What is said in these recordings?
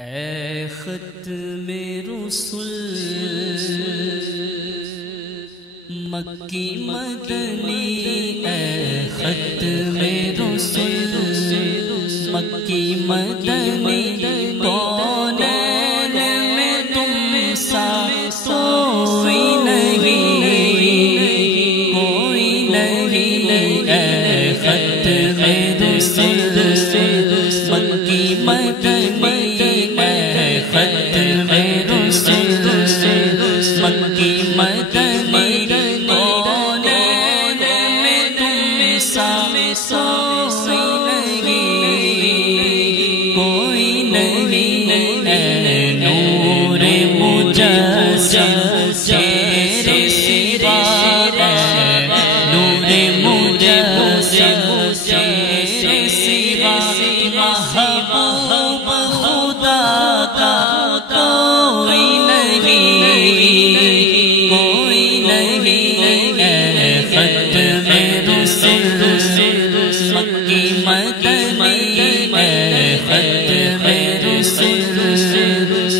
اے ختم رسل مکی مدنی، اے ختم رسل مکی مدنی، کونین میں تم سا کوئی نہیں، کوئی نہیں، اے ختم رسل مکی مدنی، اے ختم رسل مکی مدنی، کونین میں تم سا کوئی نہیں، اے نور مجسم تیرے سوا، اے نور مجسم تیرے سوا، محبوب خدا کا کوئی نہیں، کوئی نہیں، اے ختم رسل مکی مدنی، اے ختم رسل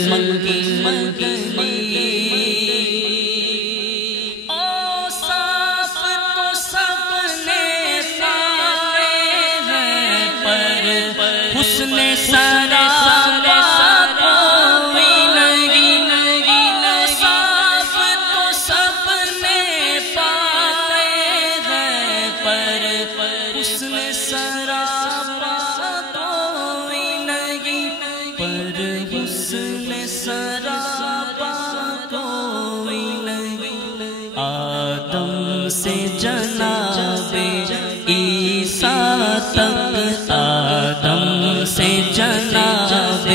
مکی مدنی، اوصاف تو سب نے پائے ہیں پر حسن سرا کوئی نہیں، اوصاف تو سب نے پائے ہیں پر حسن سرا کوئی نہیں، پر حسن سرا کوئی نہیں، آدم سے جناب عیسیٰ تک، آدم سے جناب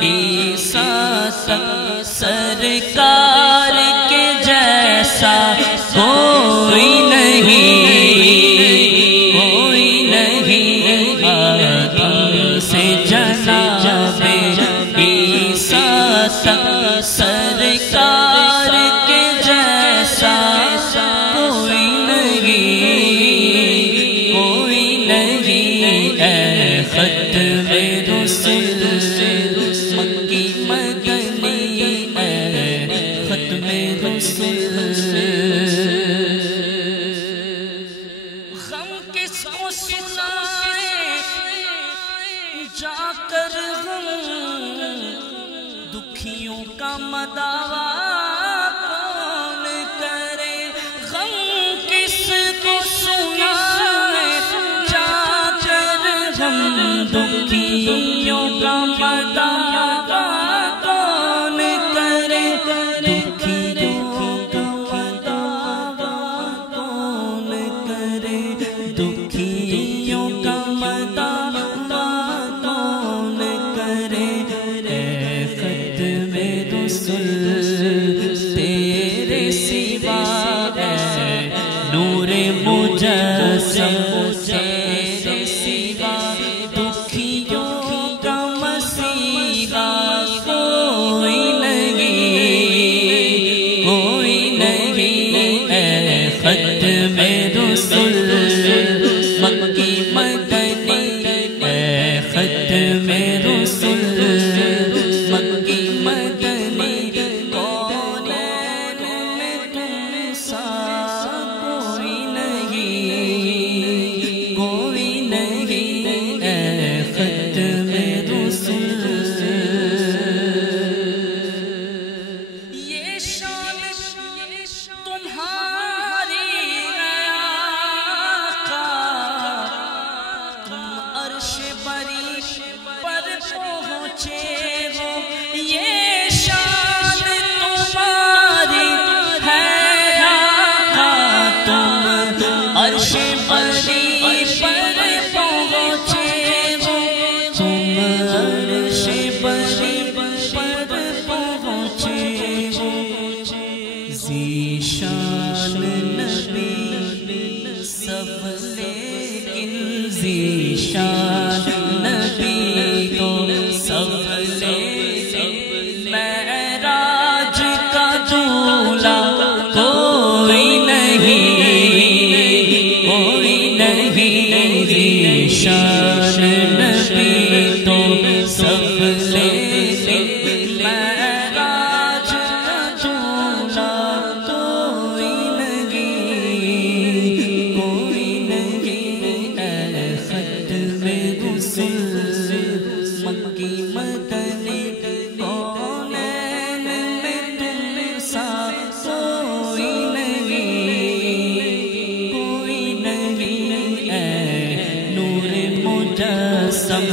عیسیٰ تک، سرکار کے جیسا کوئی نہیں، کوئی نہیں، آدم سے جناب عیسیٰ تک، سرکار کے جیسا کوئی نہیں، کوئی نہیں، اے ختم رسل مکی مدنی، اے ختم رسل، غم کس کو سنائے جا کر غم، دکھیوں کا مداوا کون کرے، غم کس کو سنائے جا کر غم، دکھیوں کا مداوا کون کرے، دکھیوں کا مداوا کون کرے، دکھیوں کا مداوا کون کرے، اے ختم رسل تیرے سوا، اے نور مجسم تیرے سوا، دکھیوں کا مسیحا کوئی نہیں، کوئی نہیں، اے ختم رسل مکی مدنی، اے ختم رسل مکی مدنی، کونین میں تم سا کوئی نہیں، کوئی نہیں، اے ختم رسل، یہ شان تمہاری آقا، تم عرش بری پر پہنچے ہو، یہ شان تمہاری ہے آقا، تم عرش بری پر پہنچے ہو، تم عرش بری پر پہنچے ہو، ذیشان نبی سب لیکن ذیشان نبی تو سب لیکن، معراج کا دولہا کوئی نہیں، کوئی نہیں، ذیشان نبی تو سب مجسم